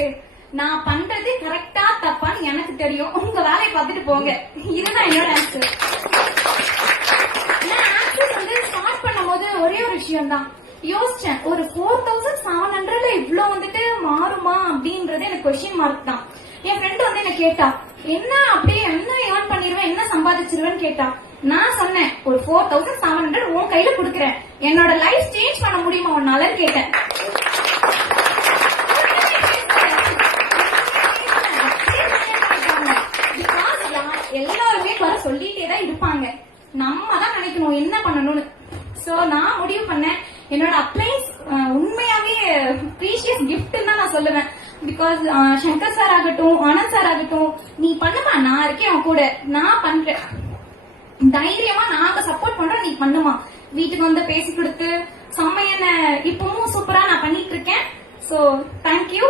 இருக்கு. நான் பண்றது கரெக்டா தப்பான்னு எனக்கு தெரியும். உங்க வேலையை பார்த்துட்டு போங்க. இதுதான் என்னோட ஆன்சர். நான் ஆன்சர் வந்து ஸ்டார்ட் பண்ணும் போது ஒரே ஒரு விஷயம் தான் யோசிச்சேன். ஒரு 4700 இவ்ளோ வந்துட்டு மாறுமா அப்படின்றது எனக்கு கொஸ்டின் மார்க் தான். என் ஃப்ரெண்ட் வந்து என்ன கேட்டா, என்ன அப்படியே என்ன ஏர்ன் பண்ணிருவேன், என்ன சம்பாதிச்சிருவேன்னு கேட்டா. நான் சொன்னேன், ஒரு 4700 உன் கையில குடுக்கறேன், என்னோட லைஃப் சேஞ்ச் பண்ண முடியுமா உன்னால கேட்டேன். எல்லாருமே வர சொல்லிட்டே தான் இருப்பாங்க. நம்ம தான் நினைக்கணும் என்ன பண்ணணும்னு. சோ நான் முடிவு பண்ணேன், என்னோட அப்ளைன்ஸ் உண்மையாவே ப்ரீஷியஸ் கிஃப்ட் தான் நான் சொல்லுவேன். பிகாஸ் சங்கர் சார் ஆகட்டும், ஆனந்த் சார் ஆகட்டும், நீ பண்ணுமா, நான் இருக்கேன் உன் கூட, நான் பண்றேன், தைரியமா நாங்க சப்போர்ட் பண்றோம், நீ பண்ணுமா. வீட்டுக்கு வந்து பேசி கொடுத்து செம்மையான இப்பவும் சூப்பரா நான் பண்ணிட்டு இருக்கேன். So thank you.